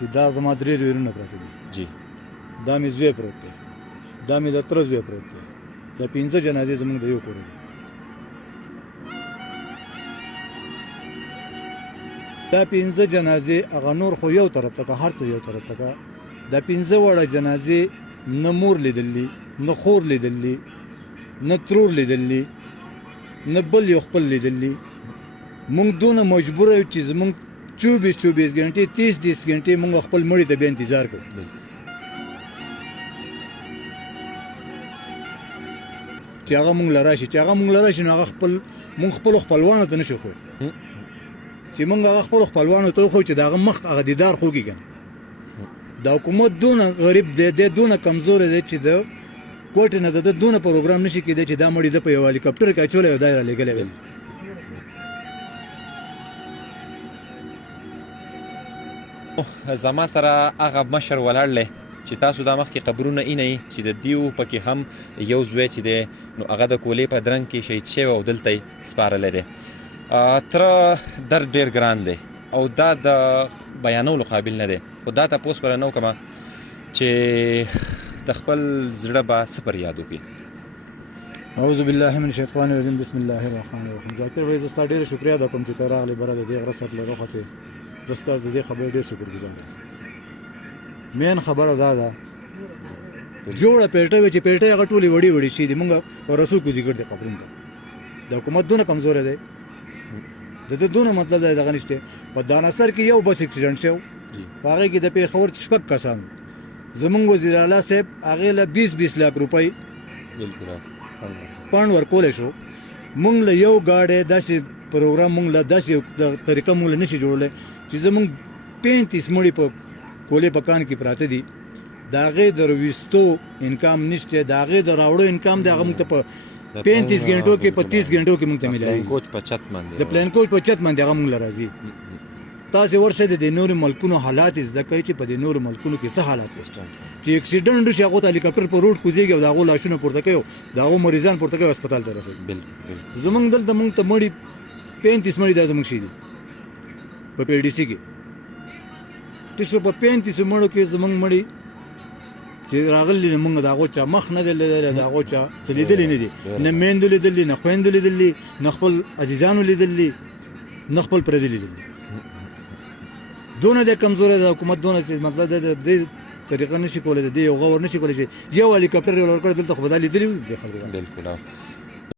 چې دا زما 3 ورونه پراته دي جی دا مې زوی پروت دی دا مې د تره زوی پروت دی دا 15 جنازې زموږ د یو کور دي دا 15 جنازې هغه نور خو یو طرف ته هر څه یو طرف ته دا 15 وړه جنازې نه مور لیدلې نه خور لیدلې نه ترور لیدلې نه بل یو خپل لیدلې مونږ دونه مجبور یو چې زمونږ 24 غنټې 30 غنټې مونږ خپل مړي ته به انتظار کوو چې هغه مونږ لراشي نو هغه مونږ خپل خپلوانو ته نشو خو چې مونږ هغه خپل خپلوانو ته خو چې داغه مخ هغه دیدار خو کیږي دا حکومت دونه غریب دی دونه کمزور دی چې د کوټ نه د دونه پروګرام نشي کېدی چې دا مړي د په یو هلیکاپټر کې اچولې او دایره لګلې وي زما سره هغه مشر ولاړ چې تاسو دا مخکې قبرونه اینئ چې د دیو پکې هم یو زوی چې دی نو هغه د کولې په درنګ کې شهید شوی او دلته یې سپارلی دی تره درد ډېر ګران دی او دا د بیانولو قابل نه دی خو دا تپوس به رانه وکړمه چې د خپل زړه به څه پر یاد وکړي اعوذ بالله من الشیطان الرجیم بسم الله الرحمن الرحیم ذاکر وایي زه ستا ډېره شکریه ادا کوم چې ته راغلې بره د دې غره سر له روخته زه ستا د دې خبرې ډېر شکرګزار یم مین خبره دا ده جوړه پیټه وي چې پیټه هغه ټولې وړي شي د مونږ او رسول کو ذکر دی قبرون ته د حکومت دونه کمزور دی د دونه مطلب دی دغه نشته په دانسر کې یو بس اکسیډنټ شو هغه کې د پیښور شپږ کسان زمونږ وزیر اعلی صاحب هغه له 20 لک روپۍ پاند ورکول شو مونږ له یو گاډي داسې پروګرام مونږ له داسې طریقه مونږ نشي جوړولای چې زمونږ 35 مړي په کولې پکان کې پراته دي دا غي درويستو انکام نشته دا غي دراوړو انکام دا موږ ته په 35 غنټو کې 25 غنټو کې موږ ته ملایي کوچ په چت باندې د پلان کوچ په چت باندې هغه موږ لرازي تاسو ورشه د نور ملکونو حالات زده کوي چې په د نور ملکونو کې څه حالات چې اکسیډنټ شي هغه هلیکاپټر په روډ کوزيږي او دا غو لاشونه پورته کوي دا غو مریضان پورته کوي هسپتال ته رسېږي بالکل زمونږ دلته موږ ته مړي 35 مړي دا زمونږ شي دي په پی ډی سی کې تاسو په 35 مړو کې زمونږ مړي چې راغلي موږ دا غو چا مخ نه لیدل دا غو چا لیدل نه دي نه میندو لیدل نه خويندو لیدل نه خپل عزیزانو لیدل نه خپل پردي لیدل دونه د کمزوري د حکومت دونه چې مطلب د طریقه نشي کولای د یو غور نشي کولای چې یو هلیکاپټر ورکړ دلته خو بدل لیدلی دی خبره بالکل